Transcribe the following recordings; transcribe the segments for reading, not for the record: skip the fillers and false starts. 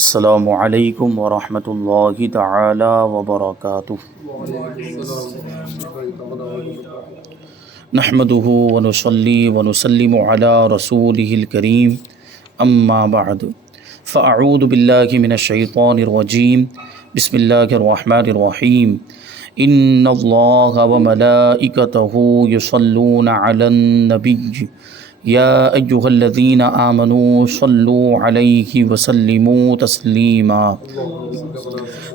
السلام علیکم ورحمۃ اللہ تعالی وبرکاتہ۔ نحمده ونصلی ونسلم علی رسولہ الکریم، اما بعد فاعوذ باللہ من الشیطان الرجیم، بسم اللہ الرحمن الرحیم۔ ان اللہ وملائکتہ یصلون علی النبی یا ایہا الذین آمنوا صلوا علیہ وسلموا تسلیما۔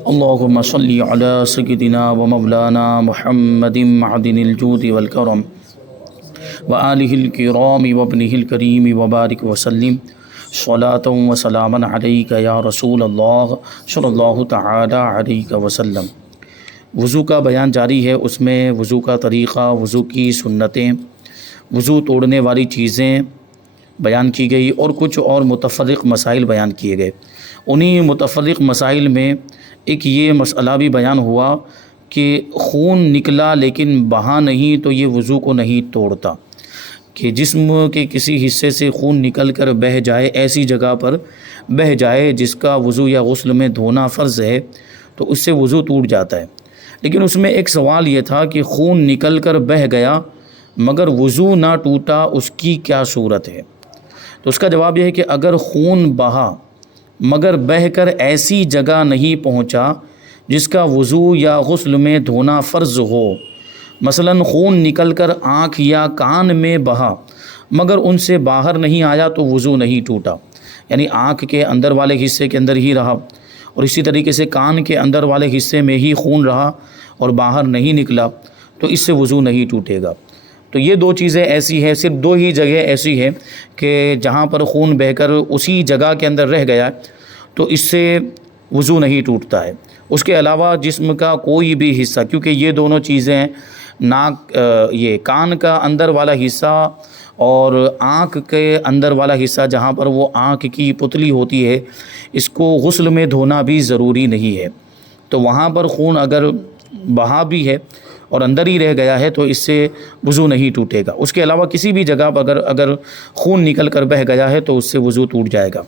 اللہم صلی علی سیدنا ومولانا محمد معدن الجود والکرم وآلہ الکرام وابنہ الکریم وبارک وسلم صلاۃ وسلاما علیک یا رسول اللہ صلی اللہ تعالی علیہ وسلم۔ وضو کا بیان جاری ہے، اس میں وضو کا طریقہ، وضو کی سنتیں، وضو توڑنے والی چیزیں بیان کی گئی اور کچھ اور متفرق مسائل بیان کیے گئے۔ انہی متفرق مسائل میں ایک یہ مسئلہ بھی بیان ہوا کہ خون نکلا لیکن بہا نہیں تو یہ وضو کو نہیں توڑتا، کہ جسم کے کسی حصے سے خون نکل کر بہہ جائے، ایسی جگہ پر بہہ جائے جس کا وضو یا غسل میں دھونا فرض ہے، تو اس سے وضو ٹوٹ جاتا ہے۔ لیکن اس میں ایک سوال یہ تھا کہ خون نکل کر بہہ گیا مگر وضو نہ ٹوٹا، اس کی کیا صورت ہے؟ تو اس کا جواب یہ ہے کہ اگر خون بہا مگر بہہ کر ایسی جگہ نہیں پہنچا جس کا وضو یا غسل میں دھونا فرض ہو، مثلا خون نکل کر آنکھ یا کان میں بہا مگر ان سے باہر نہیں آیا تو وضو نہیں ٹوٹا، یعنی آنکھ کے اندر والے حصے کے اندر ہی رہا اور اسی طریقے سے کان کے اندر والے حصے میں ہی خون رہا اور باہر نہیں نکلا، تو اس سے وضو نہیں ٹوٹے گا۔ تو یہ دو چیزیں ایسی ہیں، صرف دو ہی جگہ ایسی ہے کہ جہاں پر خون بہہ کر اسی جگہ کے اندر رہ گیا تو اس سے وضو نہیں ٹوٹتا ہے۔ اس کے علاوہ جسم کا کوئی بھی حصہ، کیونکہ یہ دونوں چیزیں یہ کان کا اندر والا حصہ اور آنکھ کے اندر والا حصہ جہاں پر وہ آنکھ کی پتلی ہوتی ہے، اس کو غسل میں دھونا بھی ضروری نہیں ہے، تو وہاں پر خون اگر بہا بھی ہے اور اندر ہی رہ گیا ہے تو اس سے وضو نہیں ٹوٹے گا۔ اس کے علاوہ کسی بھی جگہ پر اگر خون نکل کر بہہ گیا ہے تو اس سے وضو ٹوٹ جائے گا۔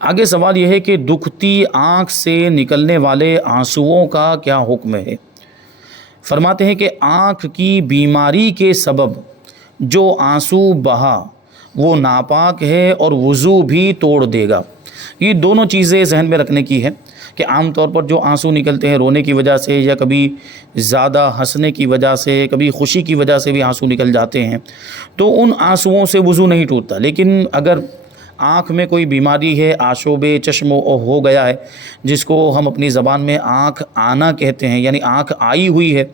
آگے سوال یہ ہے کہ دکھتی آنکھ سے نکلنے والے آنسوؤں کا کیا حکم ہے؟ فرماتے ہیں کہ آنکھ کی بیماری کے سبب جو آنسو بہا وہ ناپاک ہے اور وضو بھی توڑ دے گا۔ یہ دونوں چیزیں ذہن میں رکھنے کی ہے کہ عام طور پر جو آنسو نکلتے ہیں رونے کی وجہ سے یا کبھی زیادہ ہنسنے کی وجہ سے، کبھی خوشی کی وجہ سے بھی آنسو نکل جاتے ہیں، تو ان آنسوؤں سے وضو نہیں ٹوٹتا۔ لیکن اگر آنکھ میں کوئی بیماری ہے، آشوب چشم ہو گیا ہے، جس کو ہم اپنی زبان میں آنکھ آنا کہتے ہیں، یعنی آنکھ آئی ہوئی ہے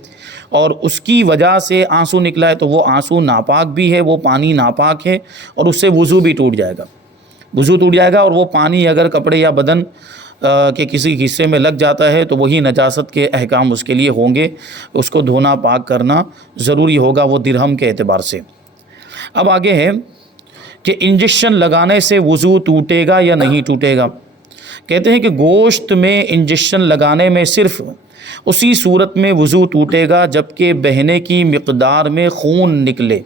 اور اس کی وجہ سے آنسو نکلا ہے، تو وہ آنسو ناپاک بھی ہے، وہ پانی ناپاک ہے اور اس سے وضو بھی ٹوٹ جائے گا۔ وضو ٹوٹ جائے گا اور وہ پانی اگر کپڑے یا بدن کے کسی حصے میں لگ جاتا ہے تو وہی نجاست کے احکام اس کے لیے ہوں گے، اس کو دھونا پاک کرنا ضروری ہوگا وہ درہم کے اعتبار سے۔ اب آگے ہے کہ انجیکشن لگانے سے وضو ٹوٹے گا یا نہیں ٹوٹے گا؟ کہتے ہیں کہ گوشت میں انجیکشن لگانے میں صرف اسی صورت میں وضو ٹوٹے گا جبکہ بہنے کی مقدار میں خون نکلے۔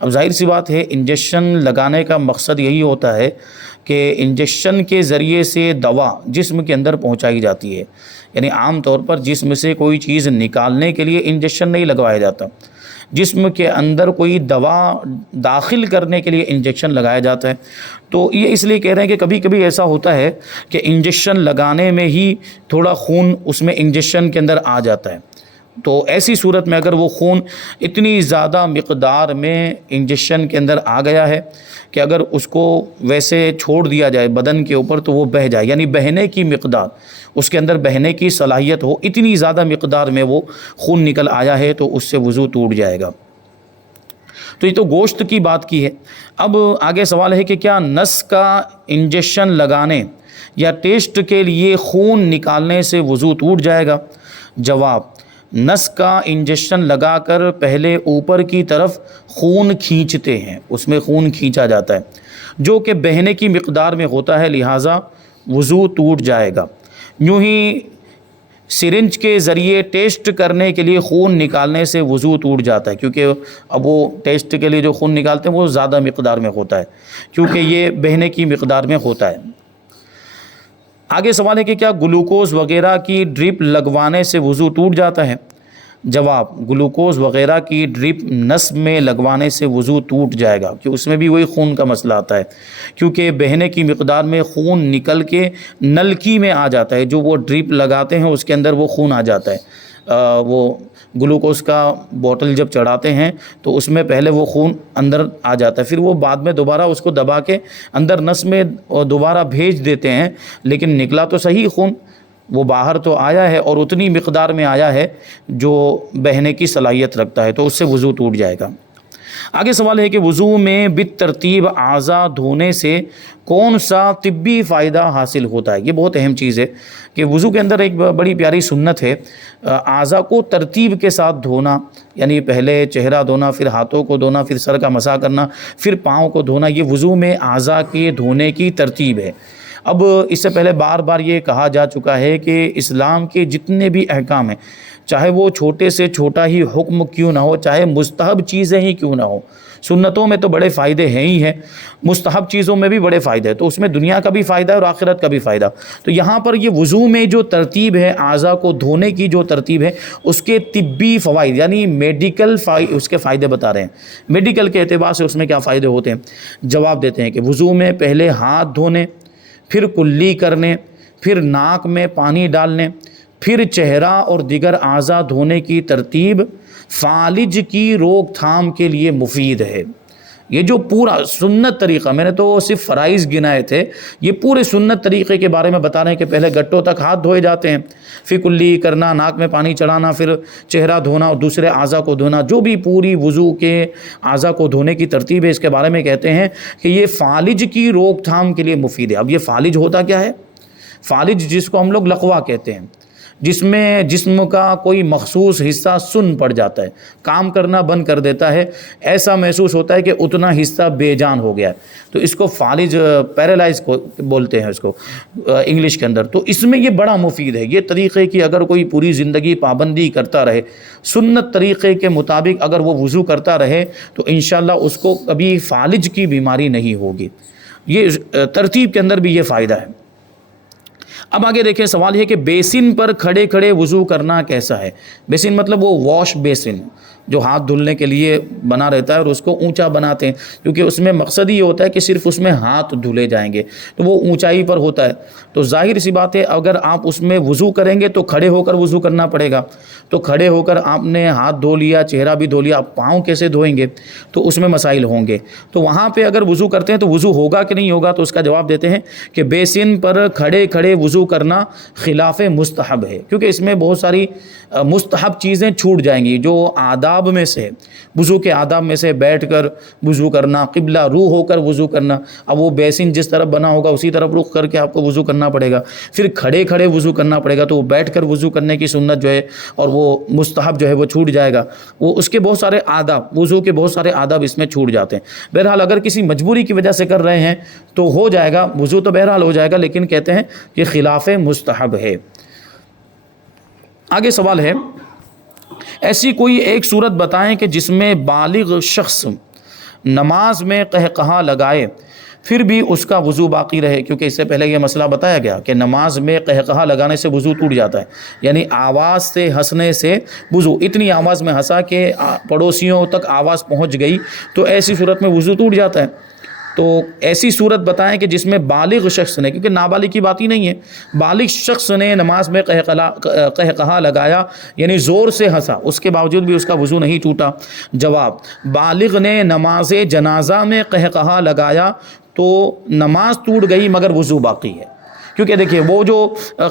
اب ظاہر سی بات ہے، انجیکشن لگانے کا مقصد یہی ہوتا ہے کہ انجیکشن کے ذریعے سے دوا جسم کے اندر پہنچائی جاتی ہے، یعنی عام طور پر جسم سے کوئی چیز نکالنے کے لیے انجیکشن نہیں لگوایا جاتا، جسم کے اندر کوئی دوا داخل کرنے کے لیے انجیکشن لگایا جاتا ہے۔ تو یہ اس لیے کہہ رہے ہیں کہ کبھی کبھی ایسا ہوتا ہے کہ انجیکشن لگانے میں ہی تھوڑا خون اس میں انجیکشن کے اندر آ جاتا ہے، تو ایسی صورت میں اگر وہ خون اتنی زیادہ مقدار میں انجیکشن کے اندر آ گیا ہے کہ اگر اس کو ویسے چھوڑ دیا جائے بدن کے اوپر تو وہ بہہ جائے، یعنی بہنے کی مقدار، اس کے اندر بہنے کی صلاحیت ہو، اتنی زیادہ مقدار میں وہ خون نکل آیا ہے تو اس سے وضو ٹوٹ جائے گا۔ تو یہ تو گوشت کی بات کی ہے۔ اب آگے سوال ہے کہ کیا نس کا انجیکشن لگانے یا ٹیسٹ کے لیے خون نکالنے سے وضو ٹوٹ جائے گا؟ جواب: نس کا انجیکشن لگا کر پہلے اوپر کی طرف خون کھینچتے ہیں، اس میں خون کھینچا جاتا ہے جو کہ بہنے کی مقدار میں ہوتا ہے، لہٰذا وضو ٹوٹ جائے گا۔ یوں ہی سرنج کے ذریعے ٹیسٹ کرنے کے لیے خون نکالنے سے وضو ٹوٹ جاتا ہے، کیونکہ اب وہ ٹیسٹ کے لیے جو خون نکالتے ہیں وہ زیادہ مقدار میں ہوتا ہے، کیونکہ یہ بہنے کی مقدار میں ہوتا ہے۔ آگے سوال ہے کہ کیا گلوکوز وغیرہ کی ڈرپ لگوانے سے وضو ٹوٹ جاتا ہے؟ جواب، گلوکوز وغیرہ کی ڈرپ نس میں لگوانے سے وضو ٹوٹ جائے گا، کہ اس میں بھی وہی خون کا مسئلہ آتا ہے، کیونکہ بہنے کی مقدار میں خون نکل کے نلکی میں آ جاتا ہے، جو وہ ڈرپ لگاتے ہیں اس کے اندر وہ خون آ جاتا ہے۔ وہ گلوکوز کا بوٹل جب چڑھاتے ہیں تو اس میں پہلے وہ خون اندر آ جاتا ہے، پھر وہ بعد میں دوبارہ اس کو دبا کے اندر نس میں دوبارہ بھیج دیتے ہیں، لیکن نکلا تو صحیح خون، وہ باہر تو آیا ہے اور اتنی مقدار میں آیا ہے جو بہنے کی صلاحیت رکھتا ہے، تو اس سے وضو ٹوٹ جائے گا۔ آگے سوال ہے کہ وضو میں بالترتیب اعضاء دھونے سے کون سا طبی فائدہ حاصل ہوتا ہے؟ یہ بہت اہم چیز ہے کہ وضو کے اندر ایک بڑی پیاری سنت ہے، اعضاء کو ترتیب کے ساتھ دھونا، یعنی پہلے چہرہ دھونا، پھر ہاتھوں کو دھونا، پھر سر کا مسح کرنا، پھر پاؤں کو دھونا، یہ وضو میں اعضاء کے دھونے کی ترتیب ہے۔ اب اس سے پہلے بار بار یہ کہا جا چکا ہے کہ اسلام کے جتنے بھی احکام ہیں، چاہے وہ چھوٹے سے چھوٹا ہی حکم کیوں نہ ہو، چاہے مستحب چیزیں ہی کیوں نہ ہو، سنتوں میں تو بڑے فائدے ہیں ہی ہیں، مستحب چیزوں میں بھی بڑے فائدے ہیں، تو اس میں دنیا کا بھی فائدہ ہے اور آخرت کا بھی فائدہ۔ تو یہاں پر یہ وضو میں جو ترتیب ہے، اعضاء کو دھونے کی جو ترتیب ہے، اس کے طبی فوائد یعنی میڈیکل اس کے فائدے بتا رہے ہیں، میڈیکل کے اعتبار سے اس میں کیا فائدے ہوتے ہیں۔ جواب دیتے ہیں کہ وضو میں پہلے ہاتھ دھونے، پھر کلی کرنے، پھر ناک میں پانی ڈالنے، پھر چہرہ اور دیگر اعضاء دھونے کی ترتیب فالج کی روک تھام کے لیے مفید ہے۔ یہ جو پورا سنت طریقہ، میں نے تو صرف فرائض گنائے تھے، یہ پورے سنت طریقے کے بارے میں بتا رہے ہیں کہ پہلے گٹوں تک ہاتھ دھوئے جاتے ہیں، پھر کلی کرنا، ناک میں پانی چڑھانا، پھر چہرہ دھونا اور دوسرے اعضاء کو دھونا، جو بھی پوری وضو کے اعضاء کو دھونے کی ترتیب ہے، اس کے بارے میں کہتے ہیں کہ یہ فالج کی روک تھام کے لیے مفید ہے۔ اب یہ فالج ہوتا کیا ہے؟ فالج جس کو ہم لوگ لقوہ کہتے ہیں، جس میں جسم کا کوئی مخصوص حصہ سن پڑ جاتا ہے، کام کرنا بند کر دیتا ہے، ایسا محسوس ہوتا ہے کہ اتنا حصہ بے جان ہو گیا ہے، تو اس کو فالج، پیرالائز کو بولتے ہیں اس کو انگلش کے اندر۔ تو اس میں یہ بڑا مفید ہے یہ طریقے کی، اگر کوئی پوری زندگی پابندی کرتا رہے، سنت طریقے کے مطابق اگر وہ وضو کرتا رہے، تو انشاءاللہ اس کو کبھی فالج کی بیماری نہیں ہوگی۔ یہ ترتیب کے اندر بھی یہ فائدہ ہے۔ اب آگے دیکھیں، سوال ہے کہ بیسن پر کھڑے کھڑے وضو کرنا کیسا ہے؟ بیسن مطلب وہ واش بیسن جو ہاتھ دھلنے کے لیے بنا رہتا ہے، اور اس کو اونچا بناتے ہیں کیونکہ اس میں مقصد یہ ہوتا ہے کہ صرف اس میں ہاتھ دھلے جائیں گے، تو وہ اونچائی پر ہوتا ہے۔ تو ظاہر سی بات ہے، اگر آپ اس میں وضو کریں گے تو کھڑے ہو کر وضو کرنا پڑے گا، تو کھڑے ہو کر آپ نے ہاتھ دھو لیا، چہرہ بھی دھو لیا، آپ پاؤں کیسے دھوئیں گے؟ تو اس میں مسائل ہوں گے۔ تو وہاں پہ اگر وضو کرتے ہیں تو وضو ہوگا کہ نہیں ہوگا؟ تو اس کا جواب دیتے ہیں کہ بیسن پر کھڑے کھڑے وضو کرنا خلاف مستحب ہے، کیونکہ اس میں بہت ساری مستحب چیزیں چھوٹ جائیں گی، جو آداب میں سے، وضو کے آداب میں سے بیٹھ کر وضو کرنا، قبلہ روح ہو کر وضو کرنا، اب وہ بیسن جس طرف بنا ہوگا اسی طرف رخ کر کے آپ کو وضو کرنا پڑے گا، پھر کھڑے کھڑے وضو کرنا پڑے گا، تو وہ بیٹھ کر وضو کرنے کی سنت جو ہے اور وہ مستحب جو ہے وہ چھوٹ جائے گا، وہ اس کے بہت سارے آداب، وضو کے بہت سارے آداب اس میں چھوٹ جاتے ہیں۔ بہرحال اگر کسی مجبوری کی وجہ سے کر رہے ہیں تو ہو جائے گا، وضو تو بہرحال ہو جائے گا، لیکن کہتے ہیں کہ خلاف مستحب ہے۔ آگے سوال ہے، ایسی کوئی ایک صورت بتائیں کہ جس میں بالغ شخص نماز میں قہقہا لگائے پھر بھی اس کا وضو باقی رہے، کیونکہ اس سے پہلے یہ مسئلہ بتایا گیا کہ نماز میں قہقہا لگانے سے وضو ٹوٹ جاتا ہے، یعنی آواز سے ہنسنے سے وضو، اتنی آواز میں ہنسا کہ پڑوسیوں تک آواز پہنچ گئی، تو ایسی صورت میں وضو ٹوٹ جاتا ہے۔ تو ایسی صورت بتائیں کہ جس میں بالغ شخص نے، کیونکہ نابالغ کی بات ہی نہیں ہے، بالغ شخص نے نماز میں قہقہا لگایا، یعنی زور سے ہنسا، اس کے باوجود بھی اس کا وضو نہیں ٹوٹا۔ جواب، بالغ نے نماز جنازہ میں قہقہا لگایا تو نماز ٹوٹ گئی مگر وضو باقی ہے، کیونکہ دیکھیے وہ جو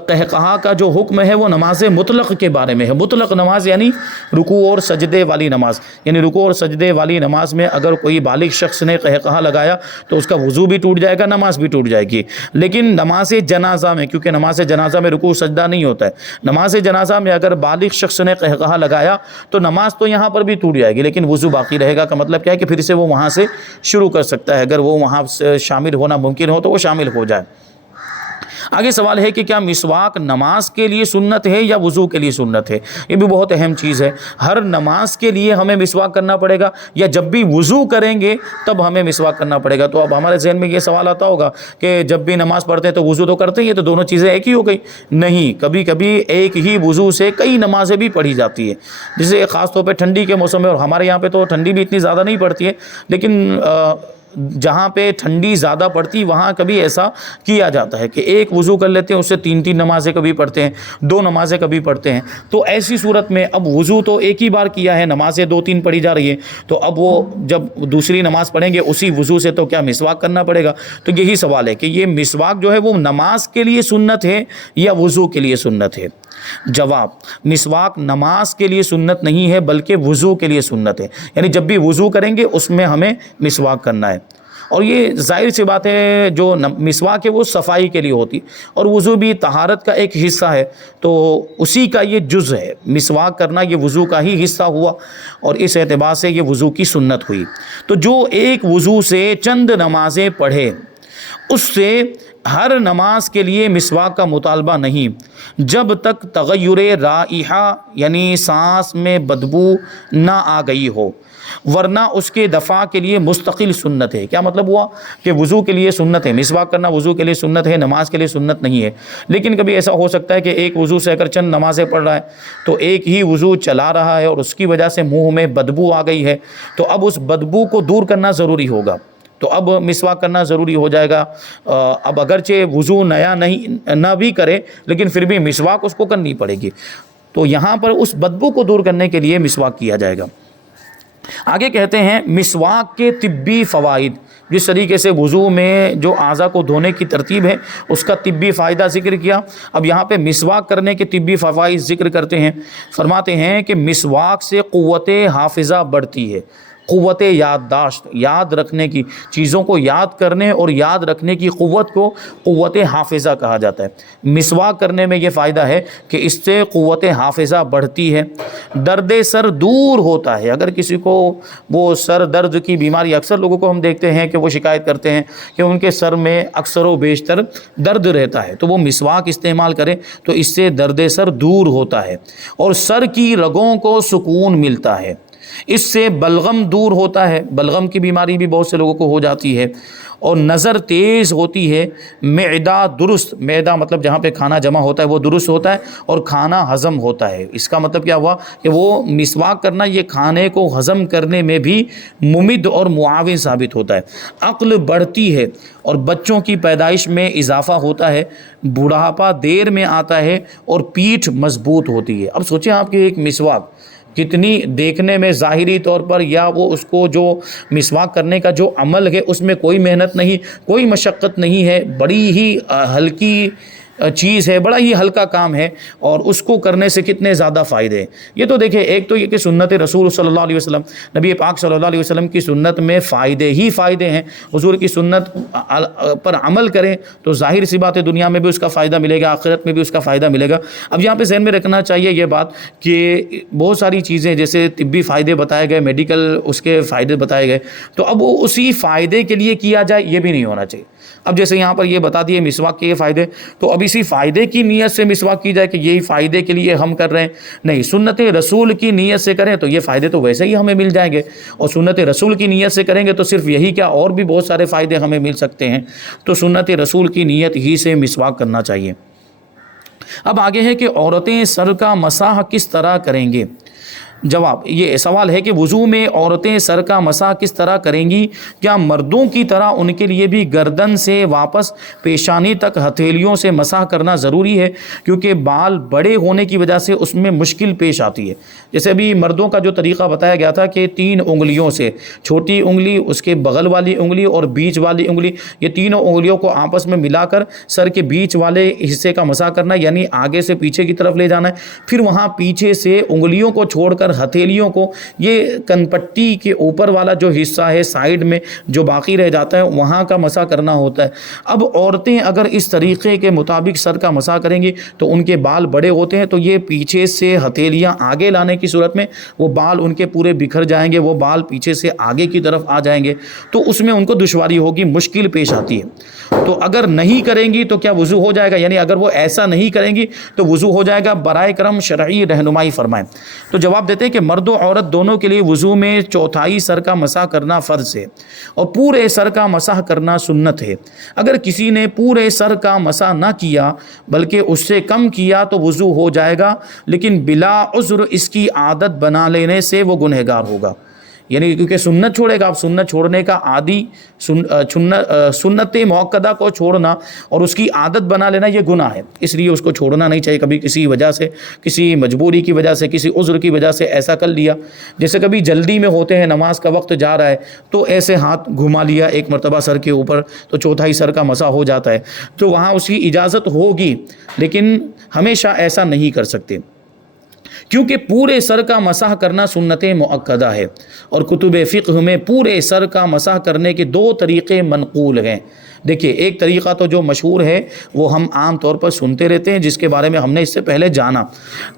قہقہا کا جو حکم ہے وہ نماز مطلق کے بارے میں ہے۔ مطلق نماز یعنی رکوع اور سجدے والی نماز، یعنی رکوع اور سجدے والی نماز میں اگر کوئی بالغ شخص نے قہقہا لگایا تو اس کا وضو بھی ٹوٹ جائے گا، نماز بھی ٹوٹ جائے گی۔ لیکن نماز جنازہ میں، کیونکہ نماز جنازہ میں رکوع سجدہ نہیں ہوتا ہے، نماز جنازہ میں اگر بالغ شخص نے قہقہا لگایا تو نماز تو یہاں پر بھی ٹوٹ جائے گی، لیکن وضو باقی رہے گا۔ کا مطلب کیا ہے کہ پھر سے وہ وہاں سے شروع کر سکتا ہے، اگر وہ وہاں سے شامل ہونا ممکن ہو تو وہ شامل ہو جائے۔ آگے سوال ہے کہ کیا مسواک نماز کے لیے سنت ہے یا وضو کے لیے سنت ہے؟ یہ بھی بہت اہم چیز ہے. ہر نماز کے لیے ہمیں مسواک کرنا پڑے گا یا جب بھی وضو کریں گے تب ہمیں مسواک کرنا پڑے گا؟ تو اب ہمارے ذہن میں یہ سوال آتا ہوگا کہ جب بھی نماز پڑھتے ہیں تو وضو تو کرتے ہیں، تو دونوں چیزیں ایک ہی ہو گئی. نہیں، کبھی کبھی ایک ہی وضو سے کئی نمازیں بھی پڑھی جاتی ہے، جسے خاص طور پہ ٹھنڈی کے موسم میں، اور ہمارے یہاں پہ تو ٹھنڈی بھی اتنی زیادہ نہیں پڑتی ہے، لیکن جہاں پہ ٹھنڈی زیادہ پڑتی وہاں کبھی ایسا کیا جاتا ہے کہ ایک وضو کر لیتے ہیں، اس سے 3 نمازیں کبھی پڑھتے ہیں، 2 نمازیں کبھی پڑھتے ہیں. تو ایسی صورت میں اب وضو تو ایک ہی بار کیا ہے، نمازیں 2-3 پڑھی جا رہی ہیں، تو اب وہ جب دوسری نماز پڑھیں گے اسی وضو سے تو کیا مسواک کرنا پڑے گا؟ تو یہی سوال ہے کہ یہ مسواک جو ہے وہ نماز کے لیے سنت ہے یا وضو کے لیے سنت ہے؟ جواب: مسواک نماز کے لیے سنت نہیں ہے بلکہ وضو کے لیے سنت ہے. یعنی جب بھی وضو کریں گے اس میں ہمیں مسواک کرنا ہے. اور یہ ظاہر سی بات ہے، جو مسواک ہے وہ صفائی کے لیے ہوتی، اور وضو بھی طہارت کا ایک حصہ ہے، تو اسی کا یہ جز ہے. مسواک کرنا یہ وضو کا ہی حصہ ہوا، اور اس اعتبار سے یہ وضو کی سنت ہوئی. تو جو ایک وضو سے چند نمازیں پڑھے اس سے ہر نماز کے لیے مسواک کا مطالبہ نہیں، جب تک تغیر رائحہ یعنی سانس میں بدبو نہ آ گئی ہو، ورنہ اس کے دفاع کے لیے مستقل سنت ہے. کیا مطلب ہوا کہ وضو کے لیے سنت ہے، مسواک کرنا وضو کے لیے سنت ہے، نماز کے لیے سنت نہیں ہے. لیکن کبھی ایسا ہو سکتا ہے کہ ایک وضو سے اگر چند نمازیں پڑھ رہا ہے تو ایک ہی وضو چلا رہا ہے اور اس کی وجہ سے منہ میں بدبو آ گئی ہے، تو اب اس بدبو کو دور کرنا ضروری ہوگا، تو اب مسواک کرنا ضروری ہو جائے گا. اب اگرچہ وضو نیا نہ بھی کرے لیکن پھر بھی مسواک اس کو کرنی پڑے گی. تو یہاں پر اس بدبو کو دور کرنے کے لیے مسواک کیا جائے گا. آگے کہتے ہیں مسواک کے طبی فوائد. جس طریقے سے وضو میں جو اعضاء کو دھونے کی ترتیب ہے اس کا طبی فائدہ ذکر کیا، اب یہاں پہ مسواک کرنے کے طبی فوائد ذکر کرتے ہیں. فرماتے ہیں کہ مسواک سے قوت حافظہ بڑھتی ہے، قوت یادداشت، یاد رکھنے کی چیزوں کو یاد کرنے اور یاد رکھنے کی قوت کو قوت حافظہ کہا جاتا ہے. مسواک کرنے میں یہ فائدہ ہے کہ اس سے قوت حافظہ بڑھتی ہے. درد سر دور ہوتا ہے. اگر کسی کو وہ سر درد کی بیماری، اکثر لوگوں کو ہم دیکھتے ہیں کہ وہ شکایت کرتے ہیں کہ ان کے سر میں اکثر و بیشتر درد رہتا ہے، تو وہ مسواک استعمال کریں تو اس سے درد سر دور ہوتا ہے اور سر کی رگوں کو سکون ملتا ہے. اس سے بلغم دور ہوتا ہے، بلغم کی بیماری بھی بہت سے لوگوں کو ہو جاتی ہے، اور نظر تیز ہوتی ہے. معدہ درست، معدہ مطلب جہاں پہ کھانا جمع ہوتا ہے وہ درست ہوتا ہے اور کھانا ہضم ہوتا ہے. اس کا مطلب کیا ہوا کہ وہ مسواک کرنا یہ کھانے کو ہضم کرنے میں بھی ممد اور معاون ثابت ہوتا ہے. عقل بڑھتی ہے اور بچوں کی پیدائش میں اضافہ ہوتا ہے. بڑھاپا دیر میں آتا ہے اور پیٹھ مضبوط ہوتی ہے. اب سوچیں آپ کہ ایک مسواک کتنی دیکھنے میں ظاہری طور پر، یا وہ اس کو جو مسواک کرنے کا جو عمل ہے اس میں کوئی محنت نہیں، کوئی مشقت نہیں ہے، بڑی ہی ہلکی چیز ہے، بڑا ہی ہلکا کام ہے، اور اس کو کرنے سے کتنے زیادہ فائدے ہیں. یہ تو دیکھیں، ایک تو یہ کہ سنت رسول صلی اللہ علیہ وسلم، نبی پاک صلی اللہ علیہ وسلم کی سنت میں فائدے ہی فائدے ہیں. حضور کی سنت پر عمل کریں تو ظاہر سی بات ہے دنیا میں بھی اس کا فائدہ ملے گا، آخرت میں بھی اس کا فائدہ ملے گا. اب یہاں پہ ذہن میں رکھنا چاہیے یہ بات کہ بہت ساری چیزیں جیسے طبی فائدے بتائے گئے، میڈیکل اس کے فائدے بتائے گئے، تو اب وہ اسی فائدے کے لیے کیا جائے یہ بھی نہیں ہونا چاہیے. اب جیسے یہاں پر یہ بتا دیے مسواک کے یہ فائدے، تو اب اسی فائدے کی نیت سے مسواک کی جائے کہ یہی فائدے کے لیے ہم کر رہے ہیں. نہیں، سنت رسول کی نیت سے کریں تو یہ فائدے تو ویسے ہی ہمیں مل جائیں گے، اور سنت رسول کی نیت سے کریں گے تو صرف یہی کیا اور بھی بہت سارے فائدے ہمیں مل سکتے ہیں. تو سنت رسول کی نیت ہی سے مسواک کرنا چاہیے. اب آگے ہے کہ عورتیں سر کا مسح کس طرح کریں گے؟ جواب: یہ سوال ہے کہ وضو میں عورتیں سر کا مسح کس طرح کریں گی؟ کیا مردوں کی طرح ان کے لیے بھی گردن سے واپس پیشانی تک ہتھیلیوں سے مسح کرنا ضروری ہے؟ کیونکہ بال بڑے ہونے کی وجہ سے اس میں مشکل پیش آتی ہے. جیسے ابھی مردوں کا جو طریقہ بتایا گیا تھا کہ 3 انگلیوں سے، چھوٹی انگلی، اس کے بغل والی انگلی اور بیچ والی انگلی، یہ تینوں انگلیوں کو آپس میں ملا کر سر کے بیچ والے حصے کا مسح کرنا، یعنی آگے سے پیچھے کی طرف لے جانا ہے، پھر وہاں پیچھے سے انگلیوں کو چھوڑ کر کر ہتھیلیوں کو، یہ کن پٹی کے اوپر والا جو حصہ ہے سائیڈ میں جو باقی رہ جاتا ہے وہاں کا مسح کرنا ہوتا ہے۔ اب عورتیں اگر اس طریقے کے مطابق سر کا مسح کریں گی تو ان کے بال بڑے ہوتے ہیں، تو یہ پیچھے سے ہتھیلیاں آگے لانے کی صورت میں وہ بال ان کے پورے بکھر جائیں گے، وہ بال پیچھے سے آگے کی طرف آ جائیں گے، تو اس میں ان کو دشواری ہوگی، مشکل پیش آتی ہے۔ تو اگر نہیں کریں گی تو کیا وضو ہو جائے گا؟ یعنی اگر وہ ایسا نہیں کریں گی تو وضو ہو جائے گا؟ برائے کرم شرعی رہنمائی فرمائیں۔ تو جواب دیتے ہیں کہ مرد و عورت دونوں کے لیے وضو میں چوتھائی سر کا مسح کرنا فرض ہے اور پورے سر کا مسح کرنا سنت ہے۔ اگر کسی نے پورے سر کا مسح نہ کیا بلکہ اس سے کم کیا تو وضو ہو جائے گا، لیکن بلا عذر اس کی عادت بنا لینے سے وہ گنہگار ہوگا۔ یعنی کیونکہ سنت چھوڑے گا، اب سنت چھوڑنے کا عادی، سنت موقدہ کو چھوڑنا اور اس کی عادت بنا لینا یہ گناہ ہے، اس لیے اس کو چھوڑنا نہیں چاہیے۔ کبھی کسی وجہ سے، کسی مجبوری کی وجہ سے، کسی عذر کی وجہ سے ایسا کر لیا، جیسے کبھی جلدی میں ہوتے ہیں، نماز کا وقت جا رہا ہے تو ایسے ہاتھ گھما لیا ایک مرتبہ سر کے اوپر تو چوتھائی سر کا مسح ہو جاتا ہے، تو وہاں اس کی اجازت ہوگی، لیکن ہمیشہ ایسا نہیں کر سکتے، کیونکہ پورے سر کا مسح کرنا سنت مؤکدہ ہے، اور کتب فقہ میں پورے سر کا مسح کرنے کے دو طریقے منقول ہیں۔ دیکھیے، ایک طریقہ تو جو مشہور ہے وہ ہم عام طور پر سنتے رہتے ہیں، جس کے بارے میں ہم نے اس سے پہلے جانا،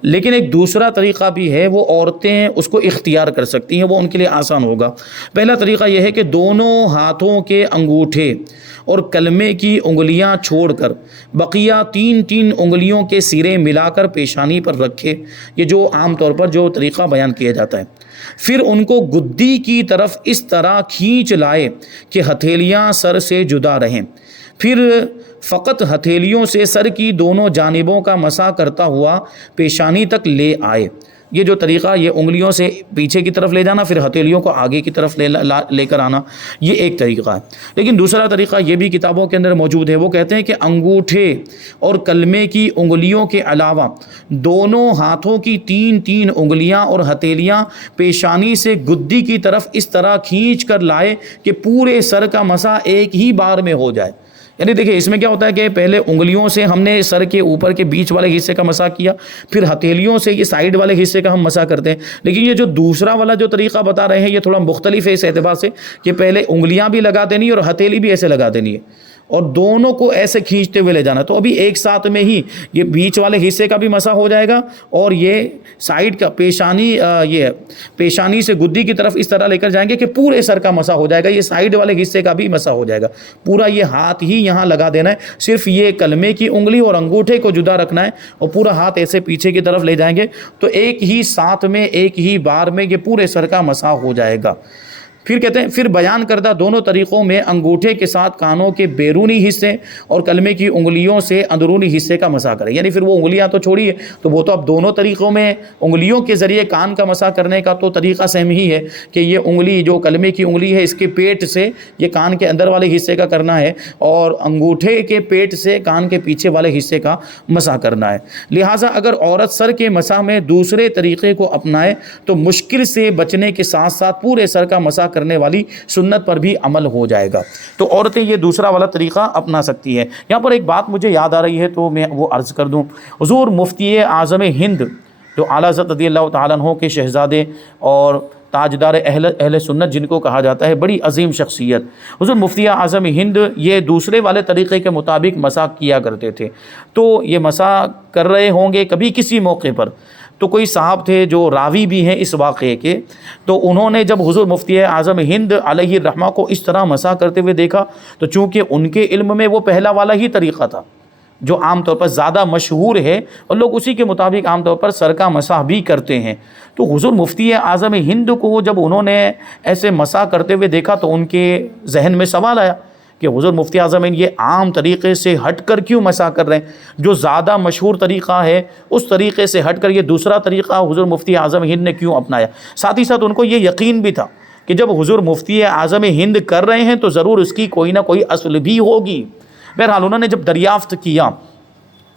لیکن ایک دوسرا طریقہ بھی ہے، وہ عورتیں اس کو اختیار کر سکتی ہیں، وہ ان کے لیے آسان ہوگا۔ پہلا طریقہ یہ ہے کہ دونوں ہاتھوں کے انگوٹھے اور کلمے کی انگلیاں چھوڑ کر بقیہ تین انگلیوں کے سرے ملا کر پیشانی پر رکھے، یہ جو عام طور پر جو طریقہ بیان کیا جاتا ہے۔ پھر ان کو گدی کی طرف اس طرح کھینچ لائے کہ ہتھیلیاں سر سے جدا رہیں، پھر فقط ہتھیلیوں سے سر کی دونوں جانبوں کا مسح کرتا ہوا پیشانی تک لے آئے۔ یہ جو طریقہ، یہ انگلیوں سے پیچھے کی طرف لے جانا، پھر ہتھیلیوں کو آگے کی طرف لے کر آنا، یہ ایک طریقہ ہے۔ لیکن دوسرا طریقہ یہ بھی کتابوں کے اندر موجود ہے، وہ کہتے ہیں کہ انگوٹھے اور کلمے کی انگلیوں کے علاوہ دونوں ہاتھوں کی تین انگلیاں اور ہتھیلیاں پیشانی سے گدی کی طرف اس طرح کھینچ کر لائے کہ پورے سر کا مسح ایک ہی بار میں ہو جائے۔ یعنی دیکھیں اس میں کیا ہوتا ہے کہ پہلے انگلیوں سے ہم نے سر کے اوپر کے بیچ والے حصے کا مسح کیا، پھر ہتھیلیوں سے یہ سائیڈ والے حصے کا ہم مسح کرتے ہیں، لیکن یہ جو دوسرا والا جو طریقہ بتا رہے ہیں یہ تھوڑا مختلف ہے اس اعتبار سے کہ پہلے انگلیاں بھی لگا دینی اور ہتھیلی بھی ایسے لگا دینی ہے اور دونوں کو ایسے کھینچتے ہوئے لے جانا، تو ابھی ایک ساتھ میں ہی یہ بیچ والے حصے کا بھی مسح ہو جائے گا اور یہ سائیڈ کا پیشانی سے گدی کی طرف اس طرح لے کر جائیں گے کہ پورے سر کا مسح ہو جائے گا، یہ سائیڈ والے حصے کا بھی مسح ہو جائے گا، پورا یہ ہاتھ ہی یہاں لگا دینا ہے، صرف یہ کلمے کی انگلی اور انگوٹھے کو جدا رکھنا ہے اور پورا ہاتھ ایسے پیچھے کی طرف لے جائیں گے، تو ایک ہی ساتھ میں ایک ہی بار میں یہ پورے سر کا مسح ہو جائے گا۔ پھر کہتے ہیں پھر بیان کردہ دونوں طریقوں میں انگوٹھے کے ساتھ کانوں کے بیرونی حصے اور کلمے کی انگلیوں سے اندرونی حصے کا مسح کریں، یعنی پھر وہ انگلیاں تو چھوڑیے، تو وہ تو اب دونوں طریقوں میں انگلیوں کے ذریعے کان کا مسح کرنے کا تو طریقہ سیم ہی ہے کہ یہ انگلی جو کلمے کی انگلی ہے اس کے پیٹ سے یہ کان کے اندر والے حصے کا کرنا ہے اور انگوٹھے کے پیٹ سے کان کے پیچھے والے حصے کا مسح کرنا ہے۔ لہٰذا اگر عورت سر کے مسح میں دوسرے طریقے کو اپنائے تو مشکل سے بچنے کے ساتھ ساتھ پورے سر کا مسح کرنے والی سنت پر بھی عمل ہو جائے گا، تو عورتیں یہ دوسرا والا طریقہ اپنا سکتی ہیں۔ یہاں پر ایک بات مجھے یاد آ رہی ہے تو میں وہ عرض کر دوں، حضور مفتی اعظم ہند جو اعلیٰ حضرت رضی اللہ تعالیٰ عنہ کے شہزادے اور تاجدار اہل سنت جن کو کہا جاتا ہے، بڑی عظیم شخصیت، حضور مفتی اعظم ہند یہ دوسرے والے طریقے کے مطابق مسح کیا کرتے تھے، تو یہ مسح کر رہے ہوں گے کبھی کسی موقع پر، تو کوئی صاحب تھے جو راوی بھی ہیں اس واقعے کے، تو انہوں نے جب حضور مفتی اعظم ہند علیہ الرحمہ کو اس طرح مسح کرتے ہوئے دیکھا تو چونکہ ان کے علم میں وہ پہلا والا ہی طریقہ تھا جو عام طور پر زیادہ مشہور ہے اور لوگ اسی کے مطابق عام طور پر سر کا مسح بھی کرتے ہیں، تو حضور مفتی اعظم ہند کو جب انہوں نے ایسے مسح کرتے ہوئے دیکھا تو ان کے ذہن میں سوال آیا کہ حضور مفتی اعظم ہند یہ عام طریقے سے ہٹ کر کیوں مسح کر رہے ہیں، جو زیادہ مشہور طریقہ ہے اس طریقے سے ہٹ کر یہ دوسرا طریقہ حضور مفتی اعظم ہند نے کیوں اپنایا۔ ساتھ ہی ساتھ ان کو یہ یقین بھی تھا کہ جب حضور مفتی اعظم ہند کر رہے ہیں تو ضرور اس کی کوئی نہ کوئی اصل بھی ہوگی۔ بہرحال انہوں نے جب دریافت کیا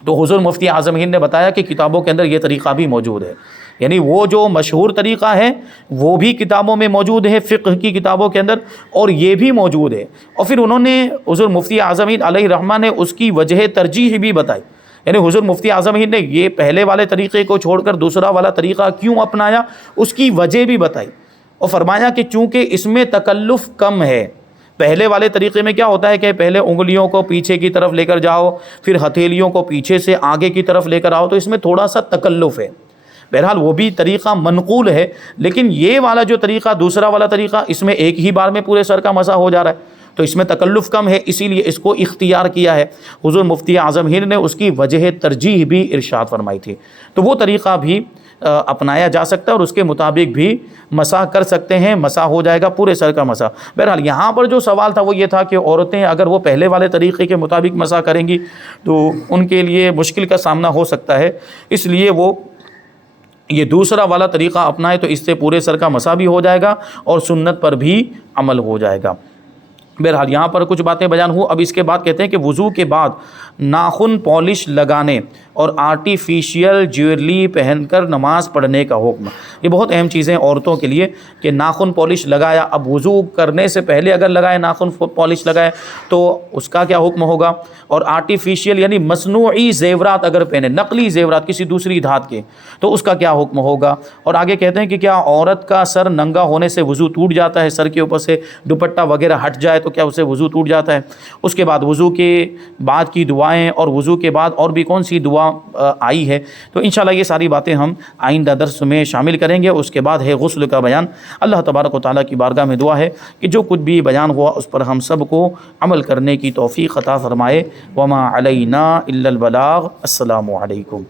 تو حضور مفتی اعظم ہند نے بتایا کہ کتابوں کے اندر یہ طریقہ بھی موجود ہے، یعنی وہ جو مشہور طریقہ ہے وہ بھی کتابوں میں موجود ہے، فقہ کی کتابوں کے اندر، اور یہ بھی موجود ہے۔ اور پھر انہوں نے حضور مفتی اعظم ہند علیہ الرحمہ نے اس کی وجہ ترجیح بھی بتائی یعنی حضور مفتی اعظم ہند نے یہ پہلے والے طریقے کو چھوڑ کر دوسرا والا طریقہ کیوں اپنایا، اس کی وجہ بھی بتائی، اور فرمایا کہ چونکہ اس میں تکلف کم ہے۔ پہلے والے طریقے میں کیا ہوتا ہے کہ پہلے انگلیوں کو پیچھے کی طرف لے کر جاؤ، پھر ہتھیلیوں کو پیچھے سے آگے کی طرف لے کر آؤ، تو اس میں تھوڑا سا تکلف ہے۔ بہرحال وہ بھی طریقہ منقول ہے، لیکن یہ والا جو طریقہ، دوسرا والا طریقہ، اس میں ایک ہی بار میں پورے سر کا مسح ہو جا رہا ہے، تو اس میں تکلف کم ہے، اسی لیے اس کو اختیار کیا ہے۔ حضور مفتی اعظم ہند نے اس کی وجہ ترجیح بھی ارشاد فرمائی تھی، تو وہ طریقہ بھی اپنایا جا سکتا ہے اور اس کے مطابق بھی مسح کر سکتے ہیں، مسح ہو جائے گا پورے سر کا مسح۔ بہرحال یہاں پر جو سوال تھا وہ یہ تھا کہ عورتیں اگر وہ پہلے والے طریقے کے مطابق مسح کریں گی تو ان کے لیے مشکل کا سامنا ہو سکتا ہے، اس لیے وہ یہ دوسرا والا طریقہ اپنائے تو اس سے پورے سر کا مسح بھی ہو جائے گا اور سنت پر بھی عمل ہو جائے گا۔ بہرحال یہاں پر کچھ باتیں بیان ہوں۔ اب اس کے بعد کہتے ہیں کہ وضو کے بعد ناخن پالش لگانے اور آرٹیفیشیل جیولری پہن کر نماز پڑھنے کا حکم۔ یہ بہت اہم چیزیں عورتوں کے لیے کہ ناخن پالش لگایا، اب وضو کرنے سے پہلے اگر لگائے ناخن پالش لگائے تو اس کا کیا حکم ہوگا، اور آرٹیفیشیل یعنی مصنوعی زیورات اگر پہنے، نقلی زیورات کسی دوسری دھات کے، تو اس کا کیا حکم ہوگا۔ اور آگے کہتے ہیں کہ کیا عورت کا سر ننگا ہونے سے وضو ٹوٹ جاتا ہے، سر کے اوپر سے دوپٹہ وغیرہ ہٹ جائے تو کیا اسے وضو ٹوٹ جاتا ہے۔ اس کے بعد وضو کے بعد کی دعائیں، اور وضو کے بعد اور بھی کون سی دعا آئی ہے، تو انشاءاللہ یہ ساری باتیں ہم آئندہ درس میں شامل کریں گے۔ اس کے بعد ہے غسل کا بیان۔ اللہ تبارک و تعالیٰ کی بارگاہ میں دعا ہے کہ جو کچھ بھی بیان ہوا اس پر ہم سب کو عمل کرنے کی توفیق عطا فرمائے۔ وما علینا الا البلاغ۔ السلام علیکم۔